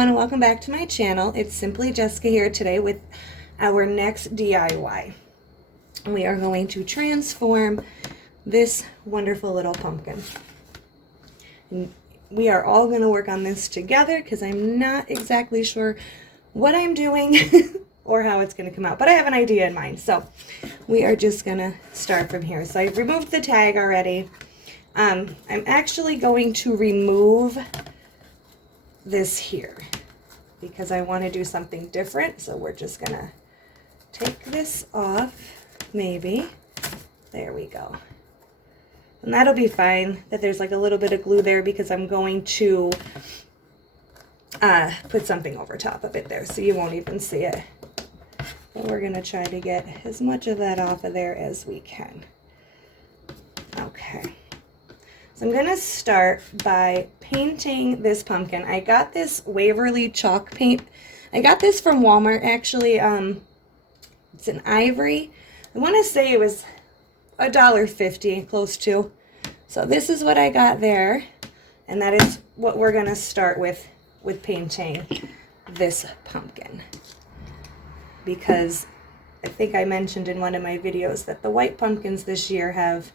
everyone, welcome back to my channel. It's Simply Jessica here today with our next DIY. We are going to transform this wonderful little pumpkin. And we are all going to work on this together because I'm not exactly sure what I'm doing or how it's going to come out, but I have an idea in mind. So we are just going to start from here. So I've removed the tag already. I'm actually going to remove this here because I want to do something different. So we're just gonna take this off, maybe. There we go. And that'll be fine that there's like a little bit of glue there because I'm going to put something over top of it there so you won't even see it. But we're gonna try to get as much of that off of there as we can. Okay. So I'm going to start by painting this pumpkin. I got this Waverly chalk paint. I got this from Walmart actually. It's an ivory. I want to say it was $1.50, close to. So this is what I got there. And that is what we're going to start with painting this pumpkin. Because I think I mentioned in one of my videos that the white pumpkins this year have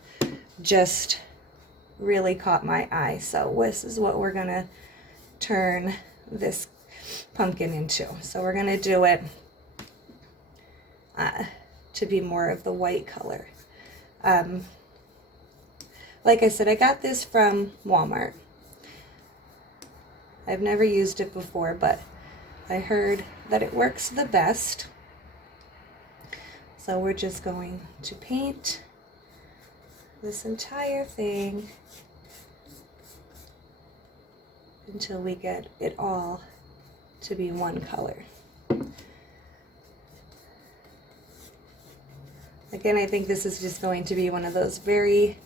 just really caught my eye. So this is what we're gonna turn this pumpkin into. So we're gonna do it to be more of the white color. Like I said, I got this from Walmart. I've never used it before, but I heard that it works the best. So we're just going to paint this entire thing until we get it all to be one color. Again, I think this is just going to be one of those very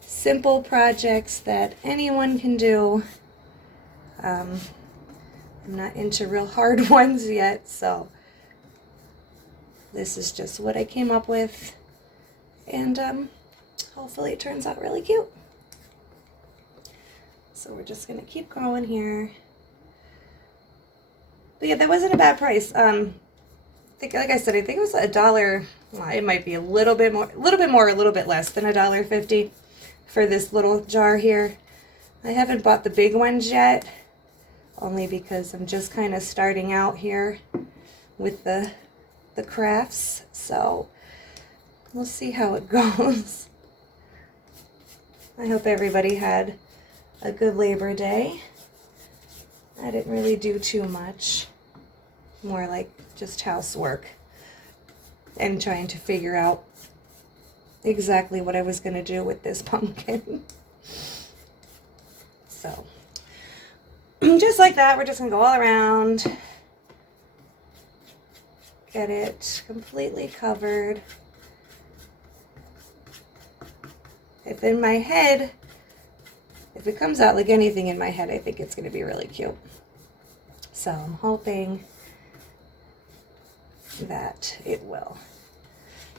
simple projects that anyone can do. I'm not into real hard ones yet, so this is just what I came up with, and hopefully it turns out really cute. So we're just gonna keep going here. But yeah, that wasn't a bad price. I think, like I said, I think it was $1. Well, it might be a little bit more, a little bit less than $1.50 for this little jar here. I haven't bought the big ones yet, only because I'm just kind of starting out here with the crafts. So we'll see how it goes. I hope everybody had a good Labor Day. I didn't really do too much. More like just housework and trying to figure out exactly what I was going to do with this pumpkin. So, just like that, we're just going to go all around. Get it completely covered. If in my head, if it comes out like anything in my head, I think it's going to be really cute. So I'm hoping that it will.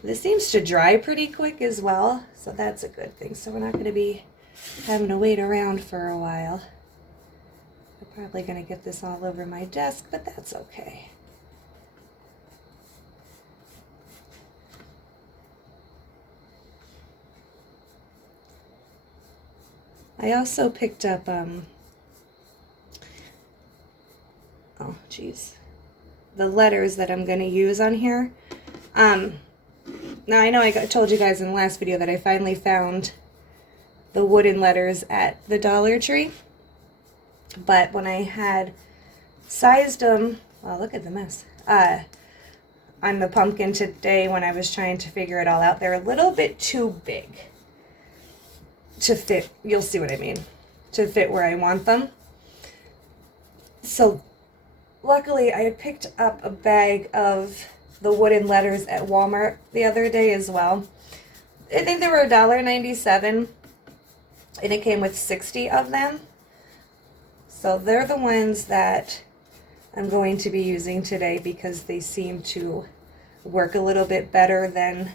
This seems to dry pretty quick as well, so that's a good thing. So we're not going to be having to wait around for a while. I'm probably going to get this all over my desk, but that's okay. I also picked up, oh geez, the letters that I'm going to use on here. Now I know I told you guys in the last video that I finally found the wooden letters at the Dollar Tree. But when I had sized them, well, look at the mess, on the pumpkin today when I was trying to figure it all out, they're a little bit too big to fit. You'll see what I mean, to fit where I want them. So luckily I had picked up a bag of the wooden letters at Walmart the other day as well. I think they were $1.97 and it came with 60 of them. So they're the ones that I'm going to be using today because they seem to work a little bit better than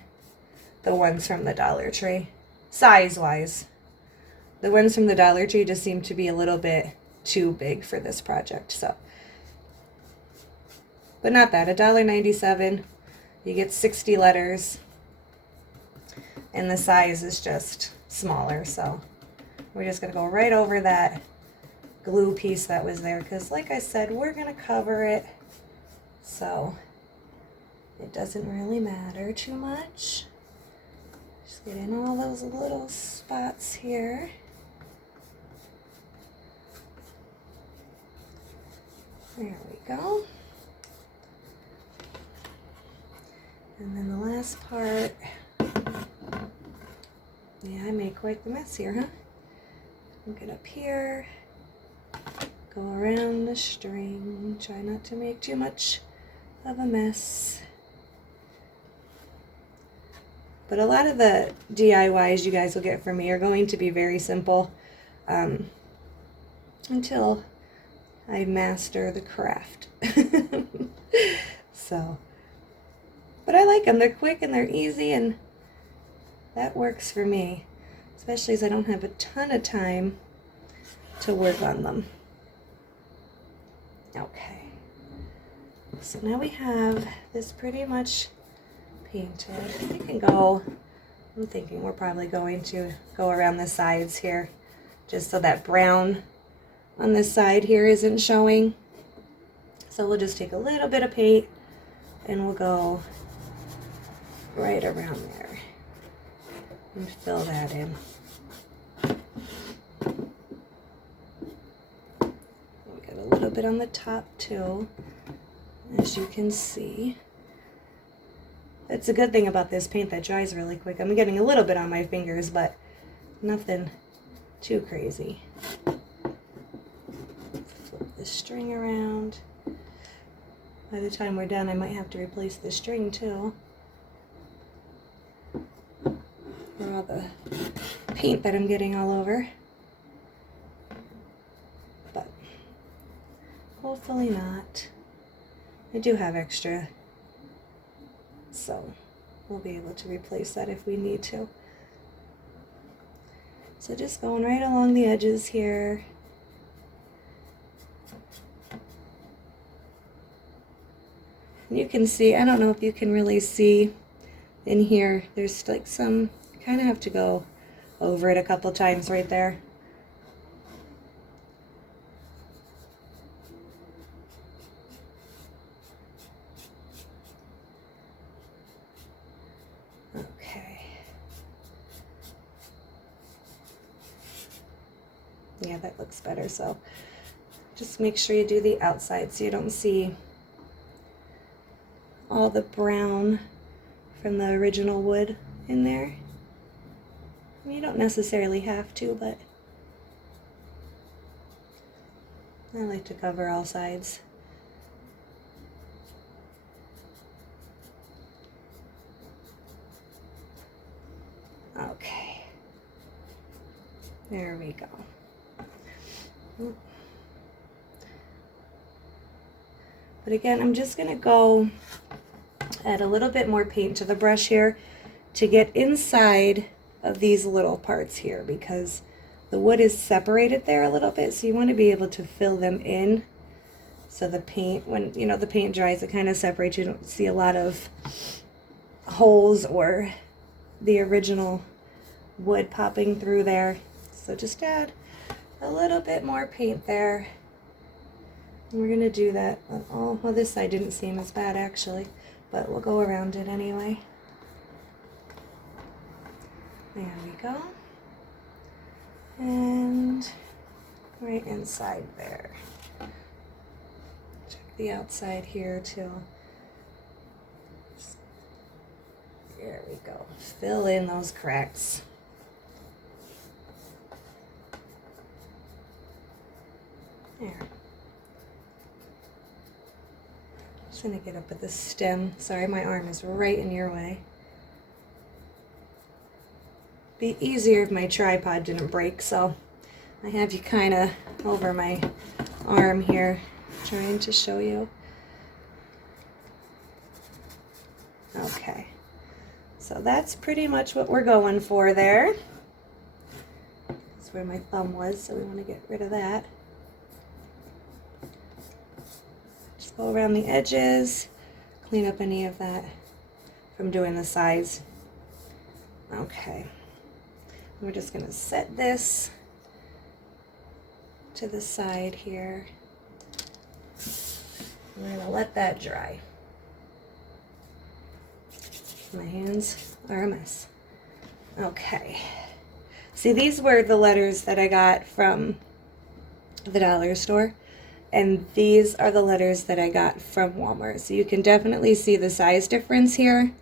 the ones from the Dollar Tree, size-wise. The ones from the Dollar Tree just seem to be a little bit too big for this project. So but not bad. $1.97. You get 60 letters, and the size is just smaller, so we're just going to go right over that glue piece that was there, because like I said, we're going to cover it, so it doesn't really matter too much. Just get in all those little spots here. There we go. And then the last part, yeah, I made quite the mess here, huh? Get up here, go around the string, try not to make too much of a mess. But a lot of the DIYs you guys will get from me are going to be very simple until I master the craft. So, but I like them. They're quick and they're easy, and that works for me, especially as I don't have a ton of time to work on them. Okay, so now we have this pretty much painted. We can go, I'm thinking we're probably going to go around the sides here, just so that brown on this side here isn't showing. So we'll just take a little bit of paint and we'll go right around there and fill that in. We got a little bit on the top too, as you can see. It's a good thing about this paint that dries really quick. I'm getting a little bit on my fingers, but nothing too crazy. Flip the string around. By the time we're done, I might have to replace the string too, for all the paint that I'm getting all over. But hopefully not. I do have extra, so we'll be able to replace that if we need to. So just going right along the edges here. You can see, I don't know if you can really see in here, there's like some, you kind of have to go over it a couple times right there. Okay. Yeah, that looks better, so just make sure you do the outside so you don't see all the brown from the original wood in there. I mean, you don't necessarily have to, but I like to cover all sides. Okay, there we go. But again, I'm just going to go add a little bit more paint to the brush here to get inside of these little parts here, because the wood is separated there a little bit, so you want to be able to fill them in. So the paint, when you know the paint dries, it kind of separates. You don't see a lot of holes or the original wood popping through there. So just add a little bit more paint there. And we're going to do that on all, well, this side didn't seem as bad actually, but we'll go around it anyway. There we go. And right inside there. Check the outside here too. There we go. Fill in those cracks. There. Just gonna get up at the stem. Sorry, my arm is right in your way. Be easier if my tripod didn't break, so I have you kind of over my arm here, trying to show you. Okay, so that's pretty much what we're going for there. That's where my thumb was, so we want to get rid of that. Just go around the edges, clean up any of that from doing the sides. Okay, we're just going to set this to the side here. We're going to let that dry. My hands are a mess. Okay. See, these were the letters that I got from the dollar store, and these are the letters that I got from Walmart. So you can definitely see the size difference here.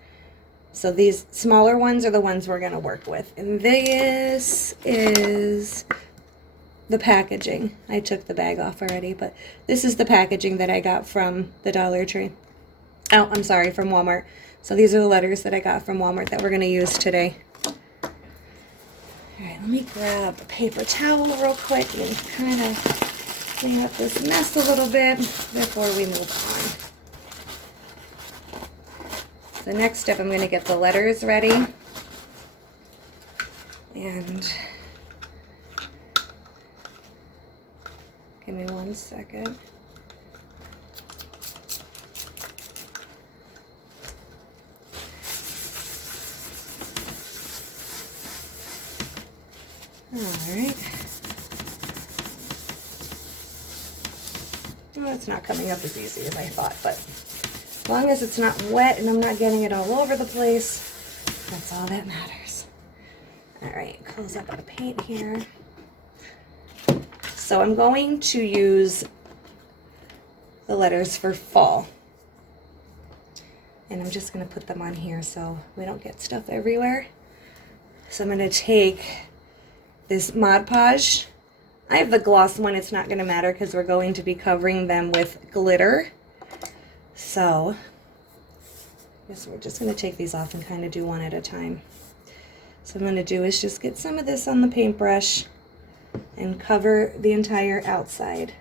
So these smaller ones are the ones we're going to work with. And this is the packaging. I took the bag off already, but this is the packaging that I got from the Dollar Tree. Oh, I'm sorry, from Walmart. So these are the letters that I got from Walmart that we're going to use today. All right, let me grab a paper towel real quick and kind of clean up this mess a little bit before we move on. The next step, I'm going to get the letters ready. And give me 1 second. Alright. Well, it's not coming up as easy as I thought, but as long as it's not wet and I'm not getting it all over the place, that's all that matters. Alright, close up the paint here. So I'm going to use the letters for fall. And I'm just going to put them on here so we don't get stuff everywhere. So I'm going to take this Mod Podge. I have the gloss one. It's not going to matter because we're going to be covering them with glitter. So I guess we're just going to take these off and kind of do one at a time. So what I'm going to do is just get some of this on the paintbrush and cover the entire outside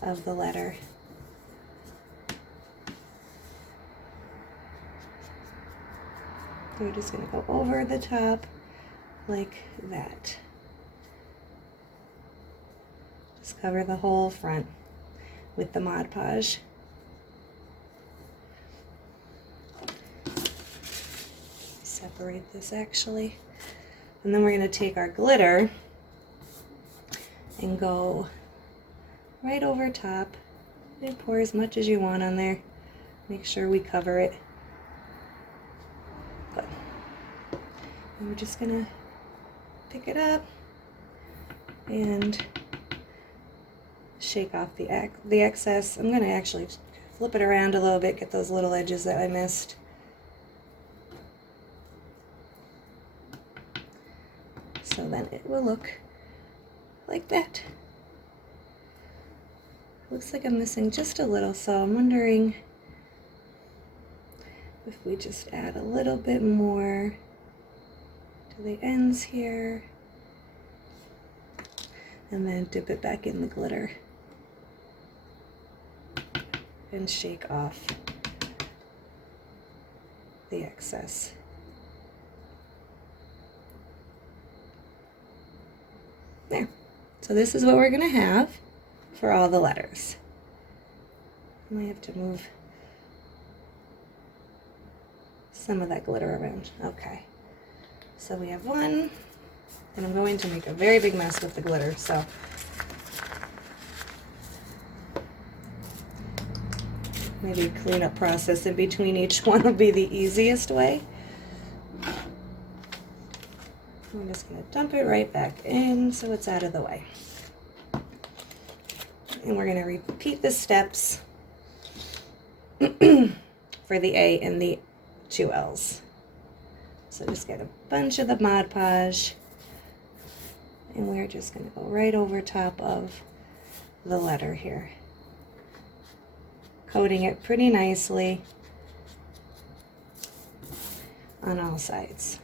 of the letter. So we're just going to go over the top like that. Just cover the whole front with the Mod Podge. Separate this actually. And then we're going to take our glitter and go right over top. And pour as much as you want on there. Make sure we cover it. Good. And we're just going to pick it up and shake off the excess. I'm going to actually flip it around a little bit, get those little edges that I missed. So then it will look like that. Looks like I'm missing just a little, so I'm wondering if we just add a little bit more to the ends here and then dip it back in the glitter and shake off the excess. There. So this is what we're going to have for all the letters. I might have to move some of that glitter around. Okay. So we have one, and I'm going to make a very big mess with the glitter, so maybe a cleanup process in between each one will be the easiest way. I'm just going to dump it right back in so it's out of the way. And we're going to repeat the steps for the A and the 2 L's. So just get a bunch of the Mod Podge, and we're just going to go right over top of the letter here, coating it pretty nicely on all sides.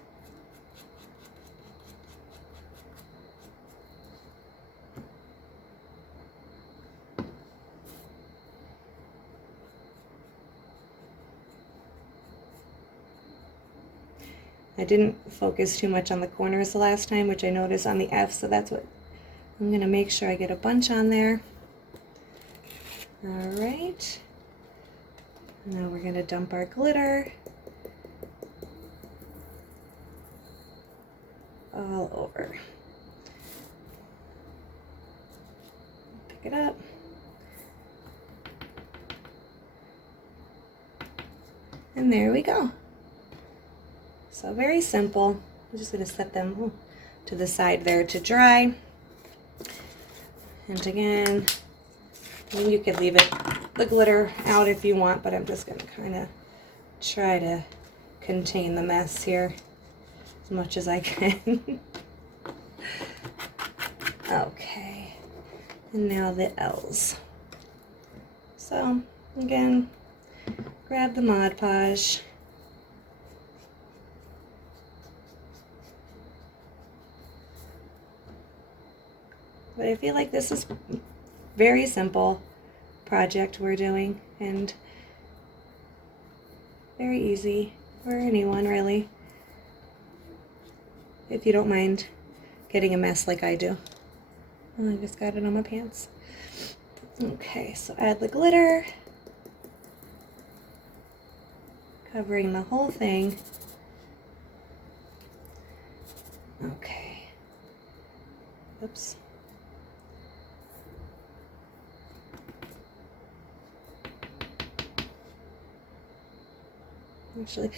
I didn't focus too much on the corners the last time, which I noticed on the F, so that's what I'm going to make sure I get a bunch on there. All right. Now we're going to dump our glitter all over. Pick it up. And there we go. So very simple. I'm just going to set them to the side there to dry. And again, I mean, you could leave the glitter out if you want, but I'm just going to kind of try to contain the mess here as much as I can. Okay, and now the L's. So again, grab the Mod Podge. But I feel like this is very simple project we're doing, and very easy for anyone really, if you don't mind getting a mess like I do. Oh, I just got it on my pants. Okay, so add the glitter, covering the whole thing. Okay. Oops. Actually,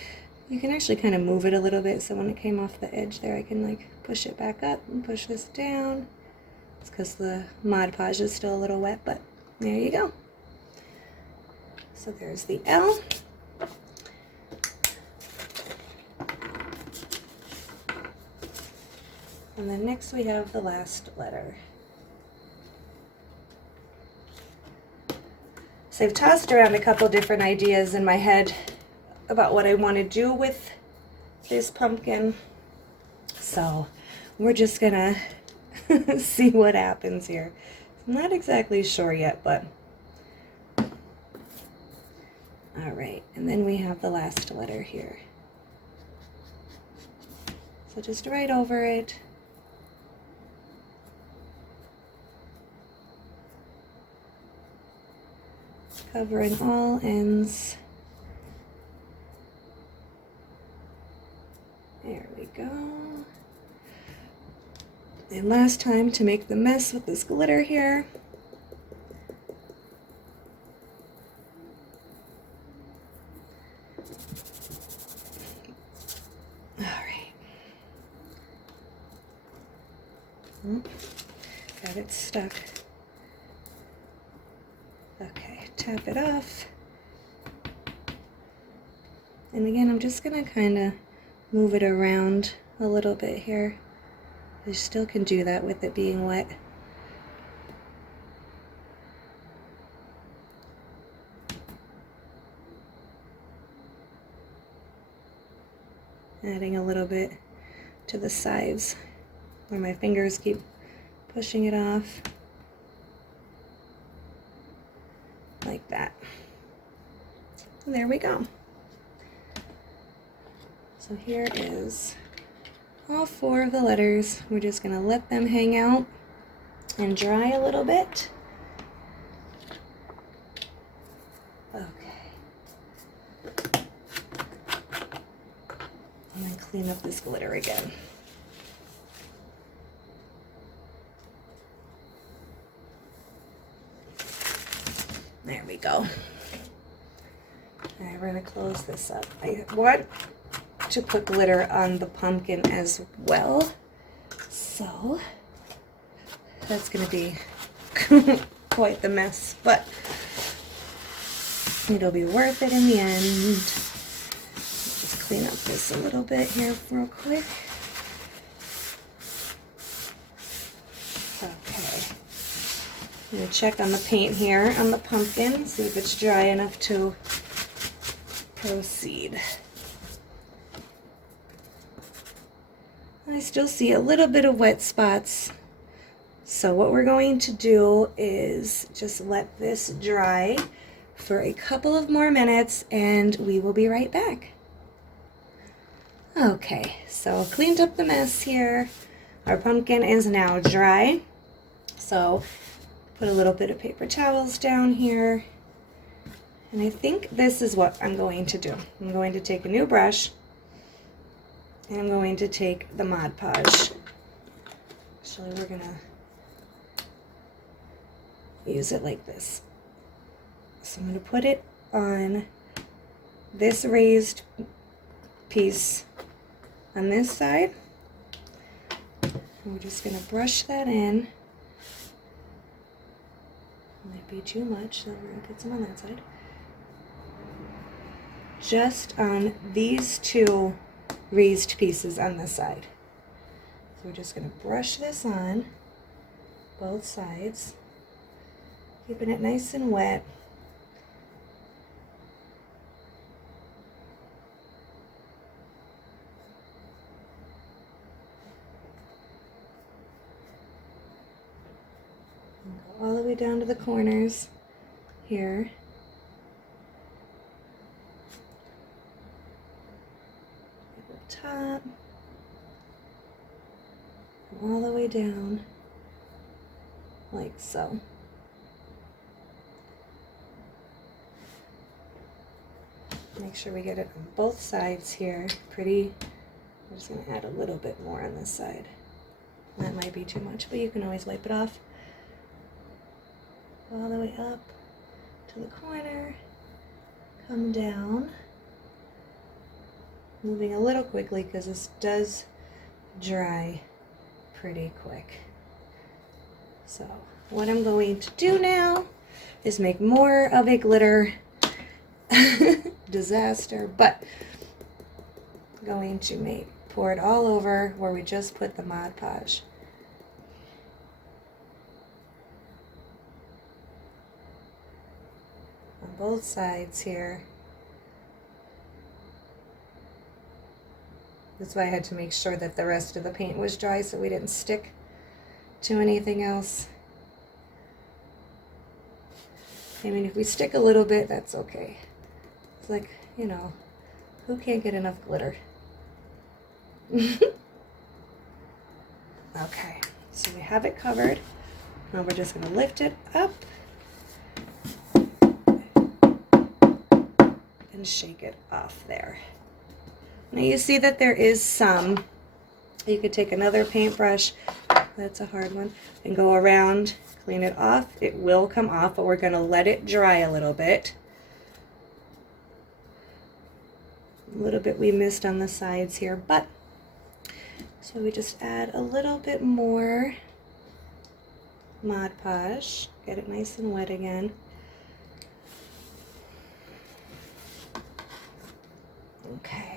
you can actually kind of move it a little bit, so when it came off the edge there, I can like push it back up and push this down. It's because the Mod Podge is still a little wet, but there you go. So there's the L. And then next we have the last letter. So I've tossed around a couple different ideas in my head about what I want to do with this pumpkin. So we're just gonna see what happens here. I'm not exactly sure yet, but all right. And then we have the last letter here. So just right over it. Covering all ends. There we go. And last time to make the mess with this glitter here. All right. Got it stuck. Okay, tap it off. And again, I'm just gonna kind of move it around a little bit here. You still can do that with it being wet. Adding a little bit to the sides where my fingers keep pushing it off. Like that. And there we go. So here is all 4 of the letters. We're just going to let them hang out and dry a little bit. Okay. And then clean up this glitter again. There we go. All right, we're going to close this up. I want to put glitter on the pumpkin as well, so that's going to be quite the mess, but it'll be worth it in the end. Just clean up this a little bit here real quick. Okay, I'm going to check on the paint here on the pumpkin, see if it's dry enough to proceed. I still see a little bit of wet spots. So what we're going to do is just let this dry for a couple of more minutes and we will be right back. Okay, so cleaned up the mess here. Our pumpkin is now dry. So put a little bit of paper towels down here And I think this is what I'm going to do. I'm going to take a new brush and I'm going to take the Mod Podge. Actually, we're gonna use it like this. So I'm gonna put it on this raised piece on this side. And we're just gonna brush that in. Might be too much, so we're gonna put some on that side. Just on these two raised pieces on this side. So we're just going to brush this on both sides, keeping it nice and wet. And go all the way down to the corners here. Top, all the way down, like so. Make sure we get it on both sides here. Pretty. I'm just going to add a little bit more on this side. That might be too much, but you can always wipe it off. All the way up to the corner, come down. Moving a little quickly because this does dry pretty quick. So what I'm going to do now is make more of a glitter disaster, but I'm going to pour it all over where we just put the Mod Podge. On both sides here. That's why I had to make sure that the rest of the paint was dry so we didn't stick to anything else. I mean, if we stick a little bit, that's okay. It's like, you know, who can't get enough glitter? Okay, so we have it covered. Now we're just going to lift it up and shake it off there. Now you see that there is some. You could take another paintbrush, that's a hard one, and go around, clean it off. It will come off, but we're going to let it dry a little bit. A little bit we missed on the sides here, but so we just add a little bit more Mod Podge, get it nice and wet again. Okay.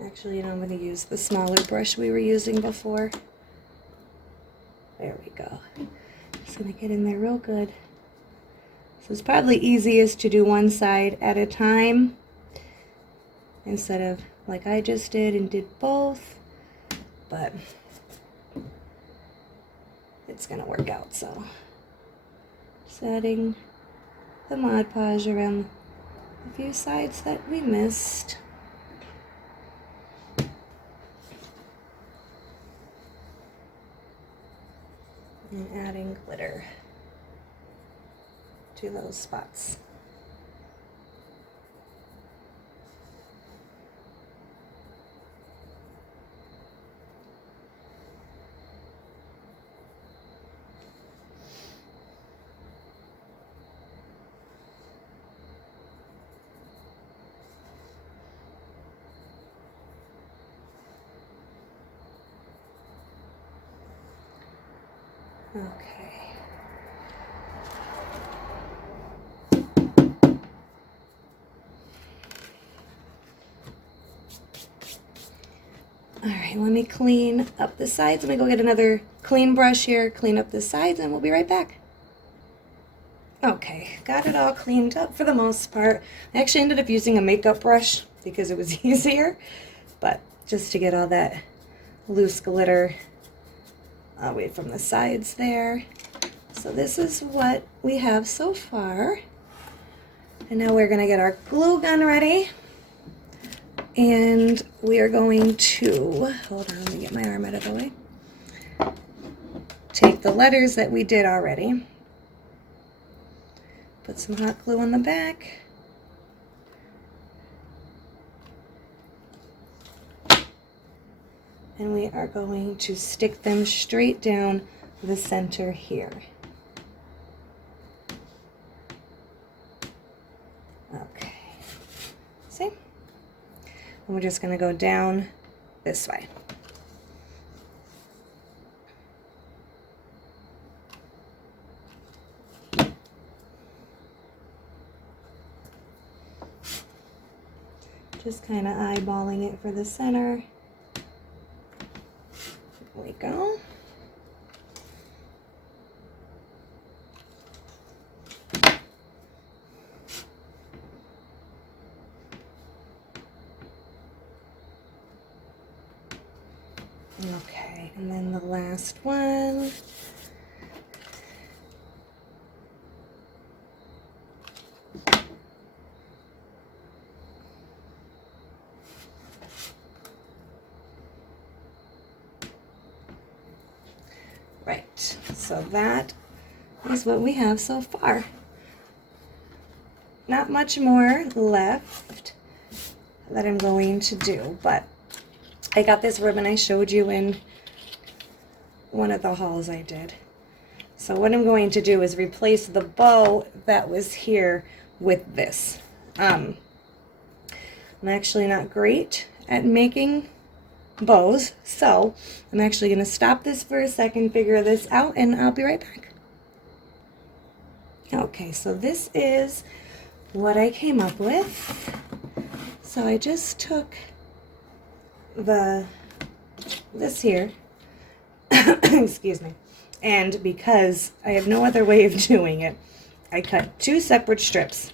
Actually, you know, I'm going to use the smaller brush we were using before. There we go. Just going to get in there real good. So it's probably easiest to do one side at a time instead of like I just did and did both, but it's going to work out. So just adding the Mod Podge around a few sides that we missed. And adding glitter to those spots. Okay. All right, let me clean up the sides. Let me go get another clean brush here, clean up the sides, and we'll be right back. Okay, got it all cleaned up for the most part. I actually ended up using a makeup brush because it was easier, but just to get all that loose glitter away from the sides there. So this is what we have so far. And now we're going to get our glue gun ready. And we are going to, hold on, let me get my arm out of the way. take the letters that we did already, put some hot glue on the back, and we are going to stick them straight down the center here. Okay, see? And we're just going to go down this way. Just kind of eyeballing it for the center. There we go. Okay, and then the last one. Right, so that is what we have so far. Not much more left that I'm going to do, but I got this ribbon I showed you in one of the hauls I did. So what I'm going to do is replace the bow that was here with this. I'm actually not great at making bows, so I'm actually going to stop this for a second, figure this out, and I'll be right back. Okay, so this is what I came up with. So I just took this here, excuse me, and because I have no other way of doing it, I cut 2 separate strips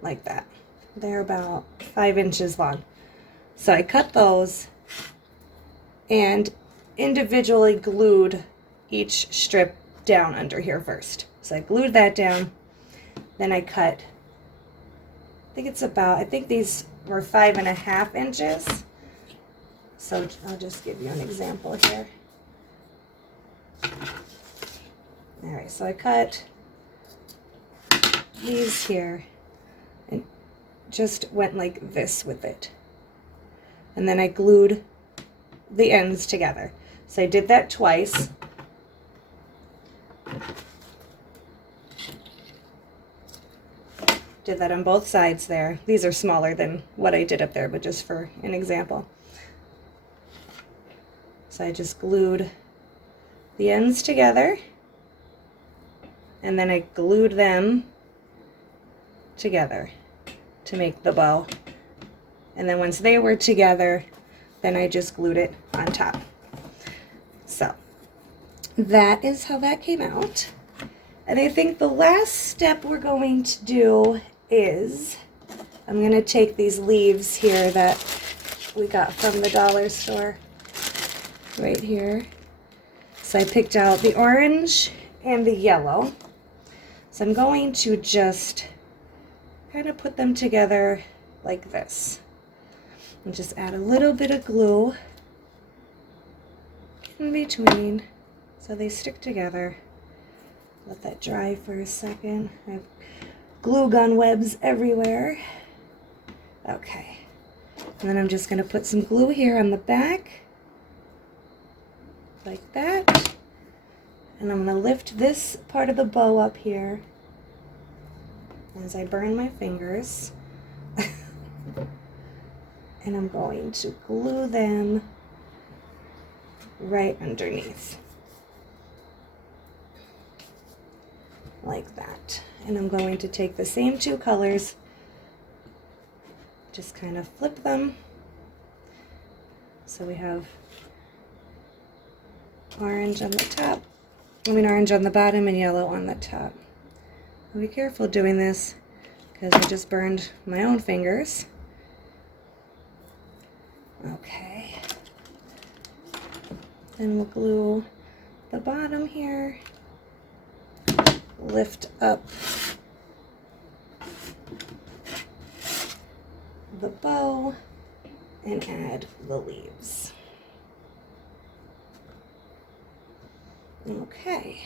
like that. They're about 5 inches long. So I cut those and individually glued each strip down under here first. So I glued that down, then I cut, I think these were 5.5 inches. So I'll just give you an example here. All right, so I cut these here and just went like this with it. And then I glued the ends together. So I did that twice. Did that on both sides there. These are smaller than what I did up there, but just for an example. So I just glued the ends together, and then I glued them together to make the bow. And then once they were together, then I just glued it on top. So that is how that came out. And I think the last step we're going to do is, I'm going to take these leaves here that we got from the dollar store right here. So I picked out the orange and the yellow. So I'm going to just kind of put them together like this. And just add a little bit of glue in between so they stick together. Let that dry for a second. I have glue gun webs everywhere. Okay. And then I'm just going to put some glue here on the back, like that. And I'm going to lift this part of the bow up here as I burn my fingers. And I'm going to glue them right underneath. Like that. And I'm going to take the same 2 colors, just kind of flip them. So we have orange on the top, orange on the bottom and yellow on the top. I'll be careful doing this because I just burned my own fingers. Okay. Then we'll glue the bottom here, lift up the bow, and add the leaves. Okay.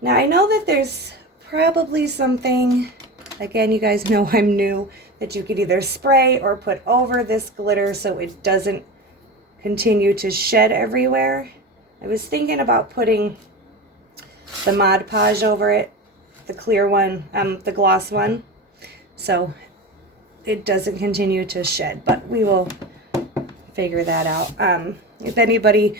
Now I know that there's probably something, again, you guys know I'm new, that you could either spray or put over this glitter so it doesn't continue to shed everywhere. I was thinking about putting the Mod Podge over it, the clear one, the gloss one, so it doesn't continue to shed, but we will figure that out. If anybody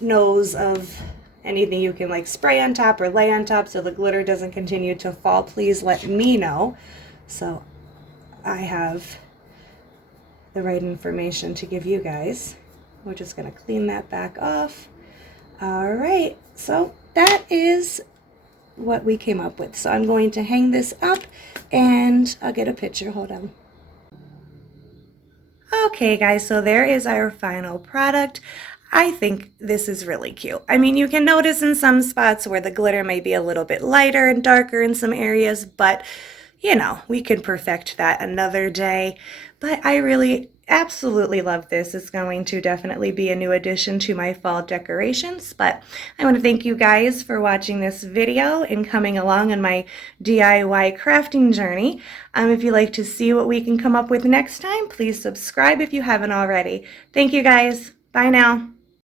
knows of anything you can like spray on top or lay on top so the glitter doesn't continue to fall, please let me know so I have the right information to give you guys. We're just going to clean that back off. All right, so that is what we came up with. So I'm going to hang this up and I'll get a picture. Hold on. Okay guys, so there is our final product. I think this is really cute. I mean, you can notice in some spots where the glitter may be a little bit lighter and darker in some areas, but you know, we can perfect that another day. But I really absolutely love this. It's going to definitely be a new addition to my fall decorations. But I want to thank you guys for watching this video and coming along on my DIY crafting journey. If you'd like to see what we can come up with next time, please subscribe if you haven't already. Thank you guys. Bye now.